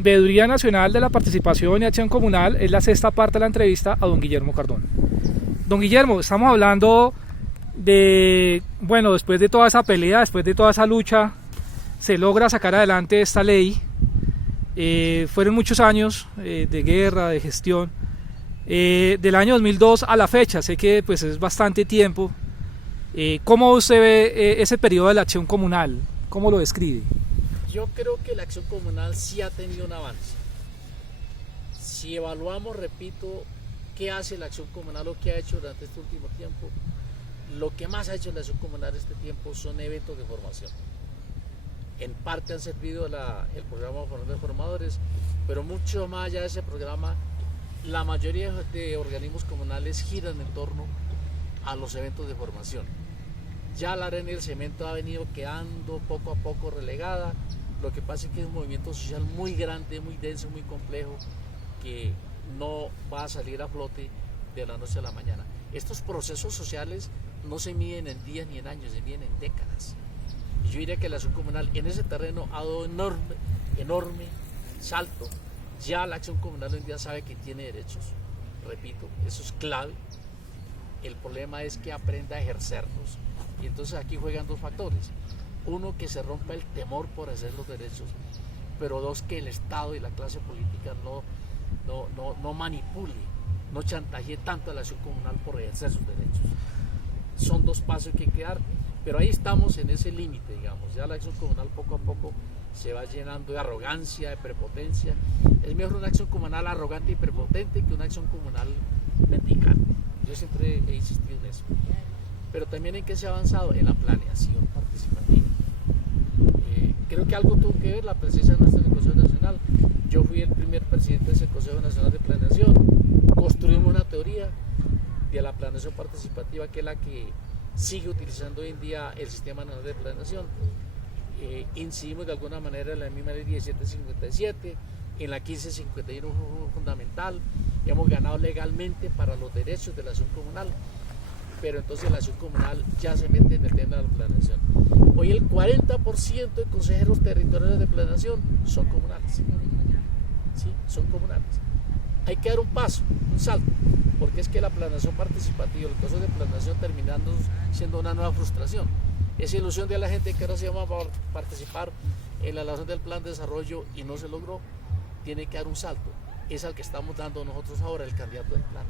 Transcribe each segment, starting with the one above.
Veeduría Nacional de la Participación y Acción Comunal es la sexta parte de la entrevista a don Guillermo Cardón. Don Guillermo, estamos hablando de, bueno, después de toda esa pelea, después de toda esa lucha, se logra sacar adelante esta ley. Fueron muchos años de guerra, de gestión. Del año 2002 a la fecha, sé que pues es bastante tiempo. ¿Cómo usted ve ese periodo de la acción comunal? ¿Cómo lo describe? Yo creo que la acción comunal sí ha tenido un avance. Si evaluamos, repito, qué hace la acción comunal o qué ha hecho durante este último tiempo, lo que más ha hecho la acción comunal este tiempo son eventos de formación. En parte han servido el programa de formadores, pero mucho más allá de ese programa, la mayoría de organismos comunales giran en torno a los eventos de formación. Ya la arena y el cemento ha venido quedando poco a poco relegada. Lo que pasa es que es un movimiento social muy grande, muy denso, muy complejo, que no va a salir a flote de la noche a la mañana. Estos procesos sociales no se miden en días ni en años, se miden en décadas. Y yo diría que la acción comunal en ese terreno ha dado enorme salto. Ya la acción comunal hoy en día sabe que tiene derechos, repito, eso es clave. El problema es que aprenda a ejercerlos. Y entonces aquí juegan dos factores. Uno, que se rompa el temor por hacer los derechos, pero dos, que el Estado y la clase política no manipule, no chantajee tanto a la acción comunal por ejercer sus derechos. Son dos pasos que hay que dar, pero ahí estamos en ese límite, digamos. Ya la acción comunal poco a poco se va llenando de arrogancia, de prepotencia. Es mejor una acción comunal arrogante y prepotente que una acción comunal mendicante. Yo siempre he insistido en eso. Pero también en que se ha avanzado en la planeación participativa. Creo que algo tuvo que ver la presencia nuestra en el Consejo Nacional. Yo fui el primer presidente de ese Consejo Nacional de Planeación. Construimos una teoría de la planeación participativa, que es la que sigue utilizando hoy en día el Sistema Nacional de Planeación. Incidimos de alguna manera en la misma ley 1757, en la 1551 fundamental. Hemos ganado legalmente para los derechos de la acción comunal, pero entonces la acción comunal ya se mete en el tema de la planeación. Hoy el 40% de consejeros territoriales de planeación son comunales. Sí, son comunales. Hay que dar un paso, un salto, porque es que la planeación participativa, los casos de planeación terminando siendo una nueva frustración. Esa ilusión de la gente que ahora se llama a participar en la elaboración del plan de desarrollo y no se logró, tiene que dar un salto. Es al que estamos dando nosotros ahora, el candidato del plan.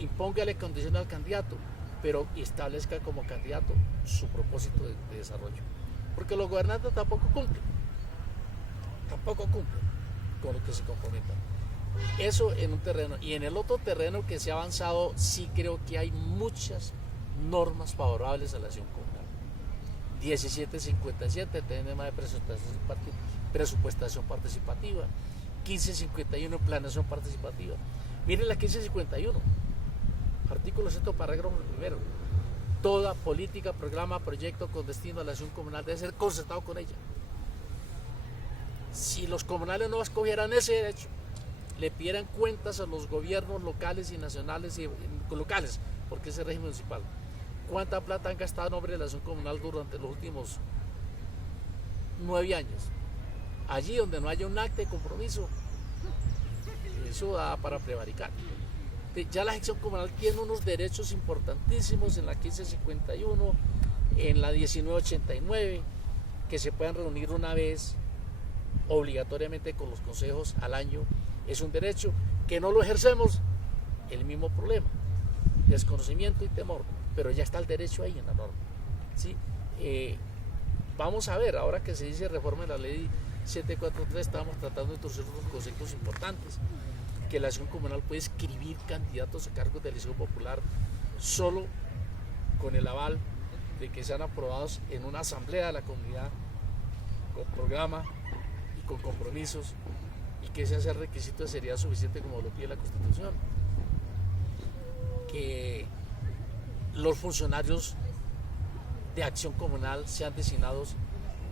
Impóngale condiciones al candidato, pero establezca como candidato su propósito de desarrollo. Porque los gobernantes tampoco cumplen con lo que se comprometan. Eso en un terreno. Y en el otro terreno que se ha avanzado, sí creo que hay muchas normas favorables a la acción comunal. 1757, tema de presupuestación participativa. 1551, planeación participativa. Miren la 1551. Artículo 6, parágrafo primero. Toda política, programa, proyecto con destino a la acción comunal debe ser concertado con ella. Si los comunales no escogieran ese derecho, le pidieran cuentas a los gobiernos locales y nacionales y locales, porque es el régimen municipal. ¿Cuánta plata han gastado en nombre de la acción comunal durante los últimos 9 años? Allí donde no haya un acta de compromiso, eso da para prevaricar. Ya la acción comunal tiene unos derechos importantísimos en la 1551, en la 1989, que se puedan reunir una vez obligatoriamente con los consejos al año. Es un derecho que no lo ejercemos, el mismo problema, desconocimiento y temor, pero ya está el derecho ahí en la norma. ¿Sí? Vamos a ver, ahora que se dice reforma de la ley 743, estamos tratando de introducir unos conceptos importantes, que la acción comunal puede escribir candidatos a cargos de elección popular solo con el aval de que sean aprobados en una asamblea de la comunidad, con programa y con compromisos, y que ese sea el requisito de seriedad suficiente como lo pide la Constitución. Que los funcionarios de acción comunal sean designados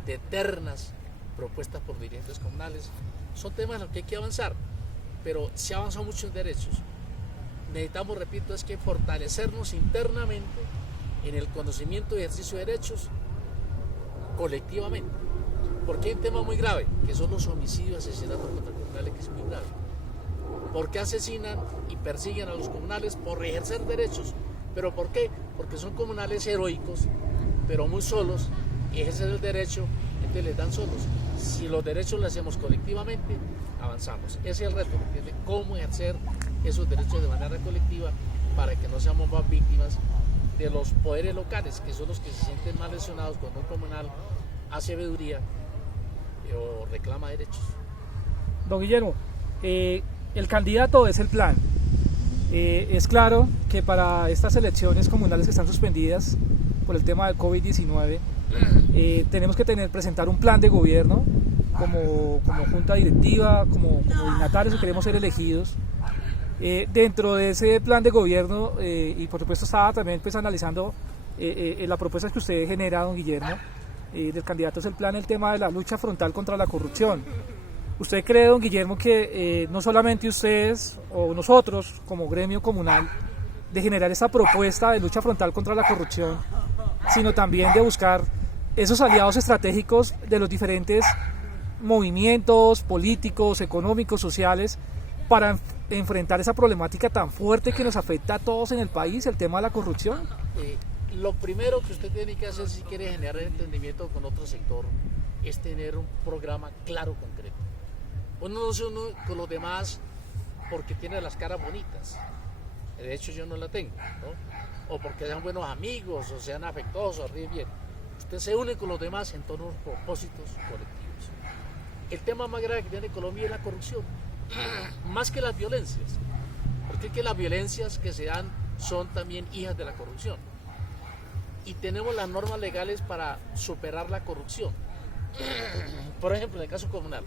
de ternas propuestas por dirigentes comunales. Son temas en los que hay que avanzar, pero se ha avanzado mucho en derechos. Necesitamos, repito, es que fortalecernos internamente en el conocimiento y ejercicio de derechos colectivamente. Porque hay un tema muy grave, que son los homicidios, asesinatos contra comunales, que es muy grave. ¿Por qué asesinan y persiguen a los comunales? Por ejercer derechos. ¿Pero por qué? Porque son comunales heroicos, pero muy solos, y ejercen el derecho, entonces les dan solos. Si los derechos los hacemos colectivamente, avanzamos. Ese es el reto, ¿me entiende? Cómo ejercer esos derechos de manera colectiva para que no seamos más víctimas de los poderes locales, que son los que se sienten más lesionados cuando un comunal hace veeduría o reclama derechos. Don Guillermo, el candidato es el plan. Es claro que para estas elecciones comunales que están suspendidas por el tema del COVID-19, tenemos que presentar un plan de gobierno como junta directiva, como dignatarios que queremos ser elegidos. Dentro de ese plan de gobierno, y por supuesto estaba también pues analizando la propuesta que usted genera, don Guillermo, del candidato es el plan, el tema de la lucha frontal contra la corrupción. ¿Usted cree, don Guillermo, que no solamente ustedes o nosotros como gremio comunal de generar esa propuesta de lucha frontal contra la corrupción, sino también de buscar esos aliados estratégicos de los diferentes movimientos políticos, económicos, sociales, para enfrentar esa problemática tan fuerte que nos afecta a todos en el país, el tema de la corrupción? Lo primero que usted tiene que hacer si quiere generar entendimiento con otro sector es tener un programa claro, concreto. Uno no se une con los demás porque tiene las caras bonitas. De hecho, yo no la tengo, ¿no? O porque sean buenos amigos, o sean afectuosos, ríen bien. Usted se une con los demás en torno a los propósitos colectivos. El tema más grave que tiene Colombia es la corrupción, más que las violencias. Porque es que las violencias que se dan son también hijas de la corrupción. Y tenemos las normas legales para superar la corrupción. Por ejemplo, en el caso comunal,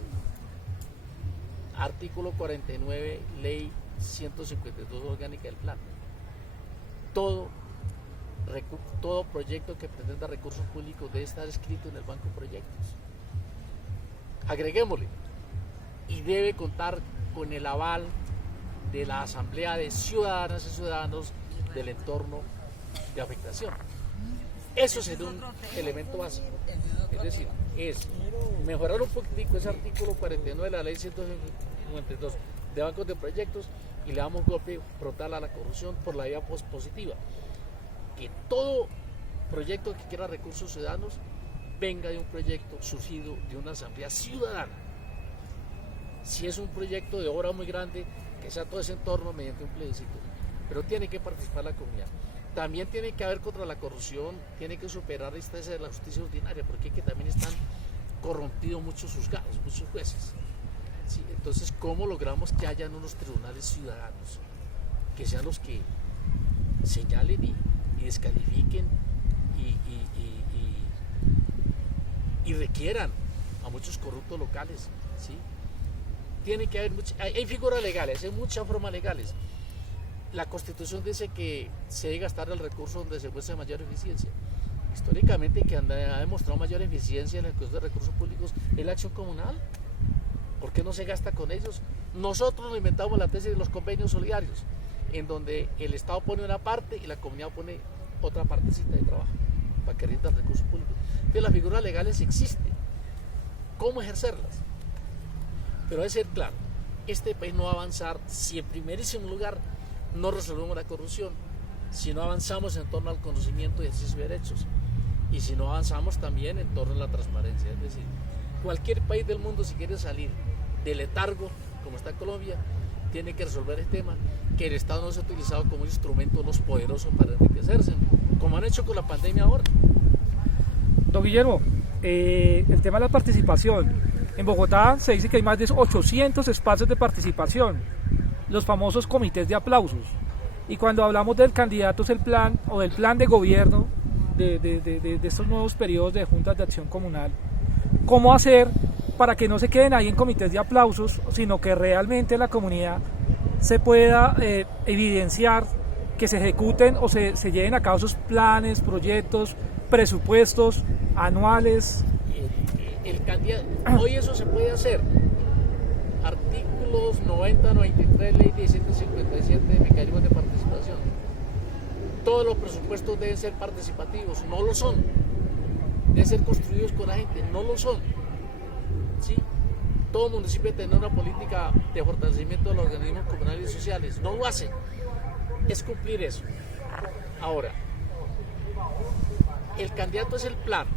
artículo 49, ley 152 orgánica del plan. Todo proyecto que pretenda recursos públicos debe estar escrito en el banco de proyectos. Agreguémosle, y debe contar con el aval de la asamblea de ciudadanas y ciudadanos del entorno de afectación. Eso sería un elemento básico. Es decir, es mejorar un poquitico ese artículo 49 de la ley 152 de bancos de proyectos y le damos golpe frontal a la corrupción por la vía positiva. Que todo proyecto que quiera recursos ciudadanos venga de un proyecto surgido de una asamblea ciudadana. Si es un proyecto de obra muy grande, que sea todo ese entorno mediante un plebiscito, pero tiene que participar la comunidad. También tiene que haber contra la corrupción, tiene que superar la instancia de la justicia ordinaria, porque es que también están corrompidos muchos juzgados, muchos jueces. ¿Sí? Entonces, ¿cómo logramos que hayan unos tribunales ciudadanos que sean los que señalen y descalifiquen y requieran a muchos corruptos locales? ¿Sí? Tiene que haber hay figuras legales, hay muchas formas legales. La Constitución dice que se debe gastar el recurso donde se muestre mayor eficiencia. Históricamente, que ha demostrado mayor eficiencia en el uso de recursos públicos es la acción comunal. ¿Por qué no se gasta con ellos? Nosotros nos inventamos la tesis de los convenios solidarios, en donde el Estado pone una parte y la comunidad pone otra partecita de trabajo para que rindan recursos públicos. Entonces, las figuras legales existen. ¿Cómo ejercerlas? Pero debe ser claro, este país no va a avanzar si en primerísimo lugar no resolvemos la corrupción, si no avanzamos en torno al conocimiento y ejercicio de derechos, y si no avanzamos también en torno a la transparencia. Es decir, cualquier país del mundo, si quiere salir del letargo como está Colombia, tiene que resolver el tema, que el Estado no sea utilizado como un instrumento de los poderosos para enriquecerse, como han hecho con la pandemia ahora. Don Guillermo, el tema de la participación. En Bogotá se dice que hay más de 800 espacios de participación, los famosos comités de aplausos. Y cuando hablamos del candidato es el plan o del plan de gobierno de estos nuevos periodos de juntas de acción comunal, ¿cómo hacer para que no se queden ahí en comités de aplausos, sino que realmente la comunidad se pueda evidenciar, que se ejecuten o se lleven a cabo esos planes, proyectos, presupuestos anuales? Hoy eso se puede hacer. Artículos 90, 93, ley 1757 de mecanismos de participación. Todos los presupuestos deben ser participativos, no lo son. Deben ser construidos con la gente, no lo son. ¿sí? Todo municipio tiene una política de fortalecimiento de los organismos comunales y sociales. No lo hace. Es cumplir eso. Ahora, el candidato es el plan.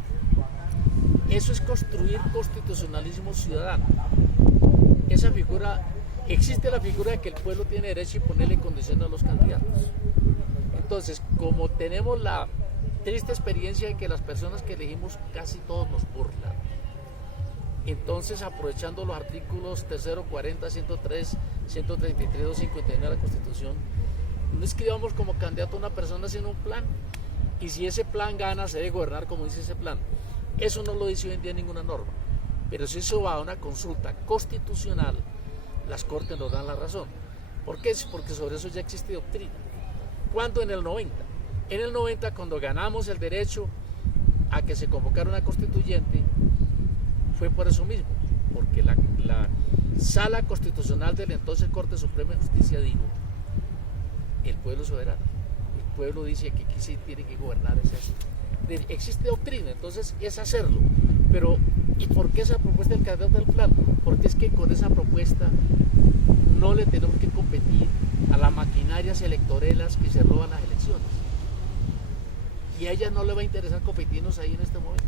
Eso es construir constitucionalismo ciudadano. Esa figura, existe la figura de que el pueblo tiene derecho a ponerle condiciones a los candidatos. Entonces, como tenemos la triste experiencia de que las personas que elegimos casi todos nos burlan, entonces aprovechando los artículos 3, 40, 103, 133, 259 de la Constitución, no escribamos como candidato a una persona sin un plan, y si ese plan gana se debe gobernar como dice ese plan. Eso no lo dice hoy en día ninguna norma, pero si eso va a una consulta constitucional, las Cortes nos dan la razón. ¿Por qué? Porque sobre eso ya existe doctrina. ¿Cuándo? En el 90. En el 90, cuando ganamos el derecho a que se convocara una constituyente, fue por eso mismo, porque la Sala Constitucional de la entonces Corte Suprema de Justicia dijo: el pueblo es soberano, el pueblo dice que aquí sí tiene que gobernar, es así. Existe doctrina, entonces es hacerlo. Pero ¿y por qué esa propuesta del candidato del plan? Porque es que con esa propuesta no le tenemos que competir a las maquinarias electoreras que se roban las elecciones, y a ella no le va a interesar competirnos ahí en este momento.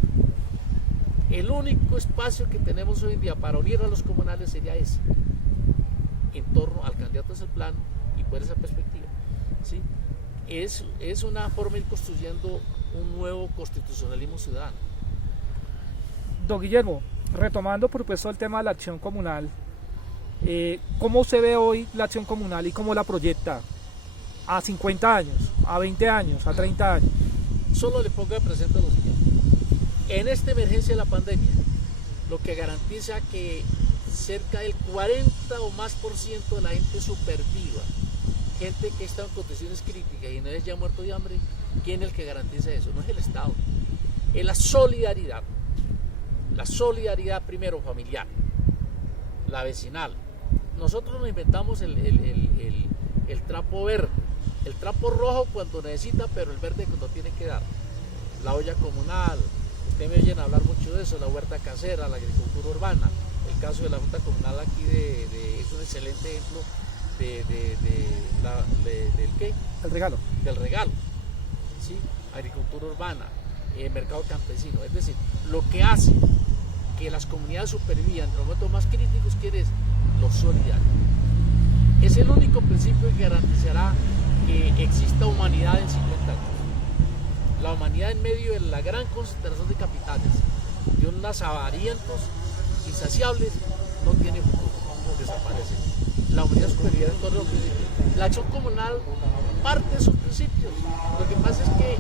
El único espacio que tenemos hoy en día para unir a los comunales sería ese, en torno al candidato del plan, y por esa perspectiva, ¿sí? Es una forma de ir construyendo un nuevo constitucionalismo ciudadano. Don Guillermo, retomando por supuesto el tema de la acción comunal, ¿cómo se ve hoy la acción comunal y cómo la proyecta a 50 años, a 20 años, a 30 años? Solo le pongo de presente lo siguiente: en esta emergencia de la pandemia, lo que garantiza que cerca del 40 o más por ciento de la gente superviva, gente que está en condiciones críticas y no es ya muerto de hambre, ¿quién es el que garantiza eso? No es el Estado, es la solidaridad. La solidaridad primero familiar, la vecinal. Nosotros nos inventamos el trapo verde, el trapo rojo cuando necesita, pero el verde cuando tiene que dar. La olla comunal, ustedes me oyen hablar mucho de eso, la huerta casera, la agricultura urbana. El caso de la Junta Comunal aquí es un excelente ejemplo del ¿qué? El regalo. Del regalo, ¿sí? Agricultura urbana, mercado campesino. Es decir, lo que hace que las comunidades supervivan en los momentos más críticos, ¿qué es? Lo solidario. Es el único principio que garantizará que exista humanidad en 50 años. La humanidad en medio de la gran concentración de capitales, de unos avarientos insaciables, no tiene futuro, desaparece. La humanidad supervivirá en todos los principios. La acción comunal parte de sus principios. Lo que pasa es que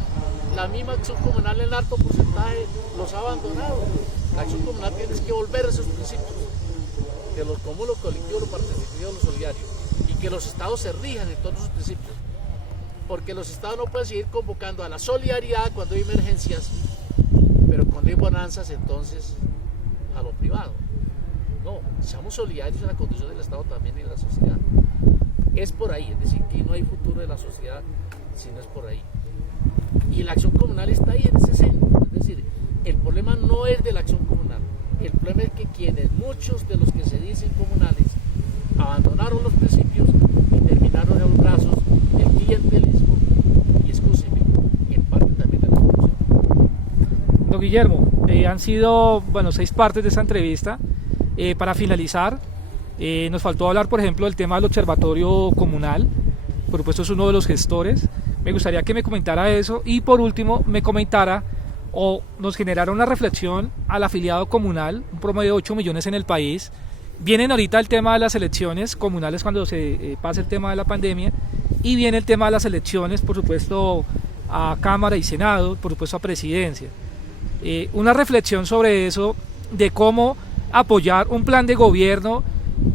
la misma acción comunal en alto porcentaje los ha abandonado. La acción comunal tiene que volver a esos principios, de lo común, lo colectivo, lo participativo, lo solidario, y que los estados se rijan en todos sus principios, porque los estados no pueden seguir convocando a la solidaridad cuando hay emergencias, pero cuando hay bonanzas entonces a lo privado. No, seamos solidarios en la condición del Estado también y de la sociedad. Es por ahí, es decir, que no hay futuro de la sociedad si no es por ahí. Y la acción comunal está ahí en ese centro. Es decir, el problema no es de la acción comunal, el problema es que muchos de los que se dicen comunales, abandonaron los principios y terminaron en los brazos del clientelismo y exclusivismo, en parte también de la corrupción. Don Guillermo, han sido 6 partes de esta entrevista. Para finalizar, nos faltó hablar, por ejemplo, del tema del observatorio comunal. Por supuesto, es uno de los gestores. Me gustaría que me comentara eso y, por último, me comentara o nos generara una reflexión al afiliado comunal, un promedio de 8 millones en el país. Vienen ahorita el tema de las elecciones comunales cuando se pase el tema de la pandemia, y viene el tema de las elecciones, por supuesto, a Cámara y Senado, por supuesto a Presidencia. Una reflexión sobre eso, de cómo apoyar un plan de gobierno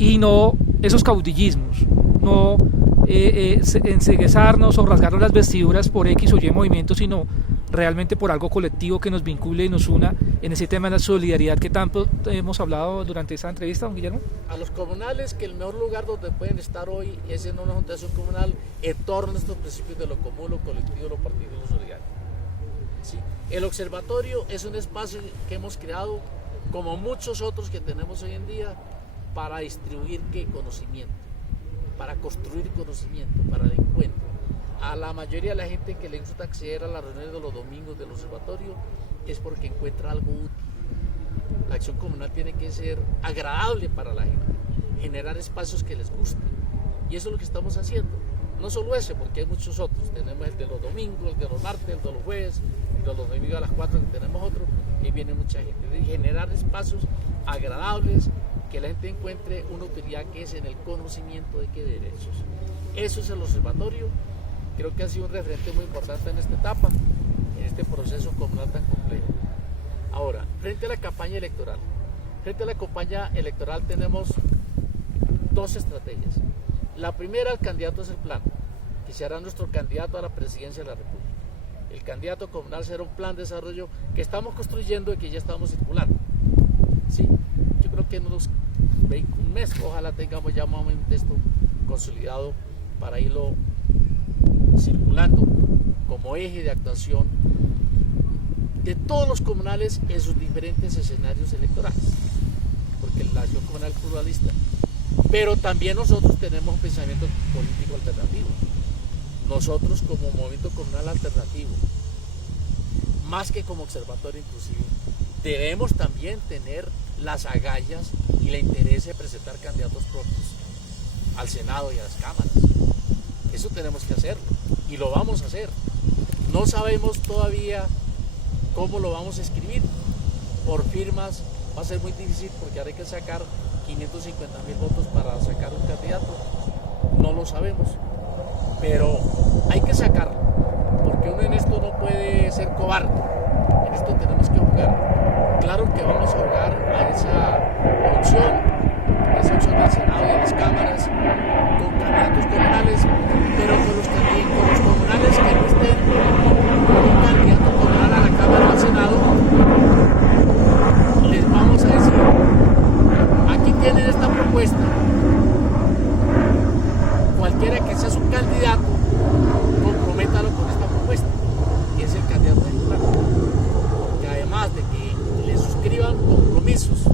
y no esos caudillismos, no enceguezarnos o rasgarnos las vestiduras por X o Y movimiento, sino realmente por algo colectivo que nos vincule y nos una en ese tema de la solidaridad que tanto hemos hablado durante esta entrevista, don Guillermo. A los comunales, que el mejor lugar donde pueden estar hoy es en una juntación comunal en torno a estos principios de lo común, lo colectivo, lo partido y lo solidario. ¿Sí? El observatorio es un espacio que hemos creado como muchos otros que tenemos hoy en día, para distribuir ¿qué? Conocimiento, para construir conocimiento, para el encuentro. A la mayoría de la gente que le gusta acceder a las reuniones de los domingos del observatorio es porque encuentra algo útil. La acción comunal tiene que ser agradable para la gente, generar espacios que les gusten, y eso es lo que estamos haciendo. No solo ese, porque hay muchos otros. Tenemos el de los domingos, el de los martes, el de los jueves, el de los domingos a las 4, que tenemos otro, y viene mucha gente. De generar espacios agradables, que la gente encuentre una utilidad que es en el conocimiento de qué derechos. Eso es el observatorio. Creo que ha sido un referente muy importante en esta etapa, en este proceso comunal tan complejo. Ahora, frente a la campaña electoral. Frente a la campaña electoral tenemos dos estrategias. La primera, el candidato es el plan, que será nuestro candidato a la presidencia de la República. El candidato comunal será un plan de desarrollo que estamos construyendo y que ya estamos circulando. ¿Sí? Yo creo que en unos un mes, ojalá tengamos ya más o menos un texto consolidado para irlo circulando como eje de actuación de todos los comunales en sus diferentes escenarios electorales, porque la acción comunal es pluralista. Pero también nosotros tenemos un pensamiento político alternativo. Nosotros como movimiento comunal alternativo, más que como observatorio inclusive, debemos también tener las agallas y el interés de presentar candidatos propios al Senado y a las cámaras. Eso tenemos que hacerlo y lo vamos a hacer. No sabemos todavía cómo lo vamos a escribir. Por firmas va a ser muy difícil porque ahora hay que sacar 550,000 votos para sacar un candidato. No lo sabemos, pero hay que sacarlo, porque uno en esto no puede ser cobarde. En esto tenemos que jugar. Claro que vamos a jugar a esa opción del Senado y de las cámaras con candidatos comunales, pero con los comunales que no estén con un candidato comunal a la Cámara o al Senado, les vamos a decir: aquí tienen esta propuesta, cualquiera que sea su candidato, comprométalo con esta propuesta, y es el candidato titular. Que además de que le suscriban compromisos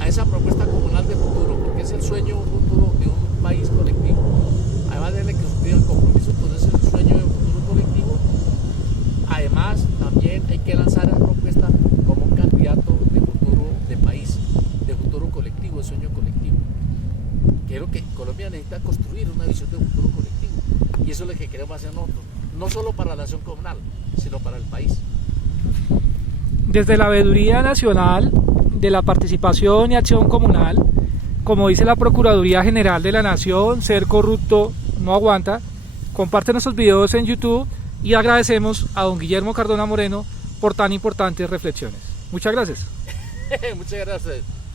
a esa propuesta comunal de futuro, porque es el sueño futuro de un país colectivo, además de que suscriban compromisos con ese sueño de un futuro colectivo, además también hay que lanzar esa propuesta como un candidato de futuro de país, de futuro colectivo, de sueño colectivo. Creo que Colombia necesita construir una visión de futuro colectivo, y eso es lo que queremos hacer nosotros, no solo para la acción comunal, sino para el país. Desde la Veeduría Nacional de la Participación y Acción Comunal, como dice la Procuraduría General de la Nación, ser corrupto no aguanta. Comparten nuestros videos en YouTube y agradecemos a don Guillermo Cardona Moreno por tan importantes reflexiones. Muchas gracias. Muchas gracias.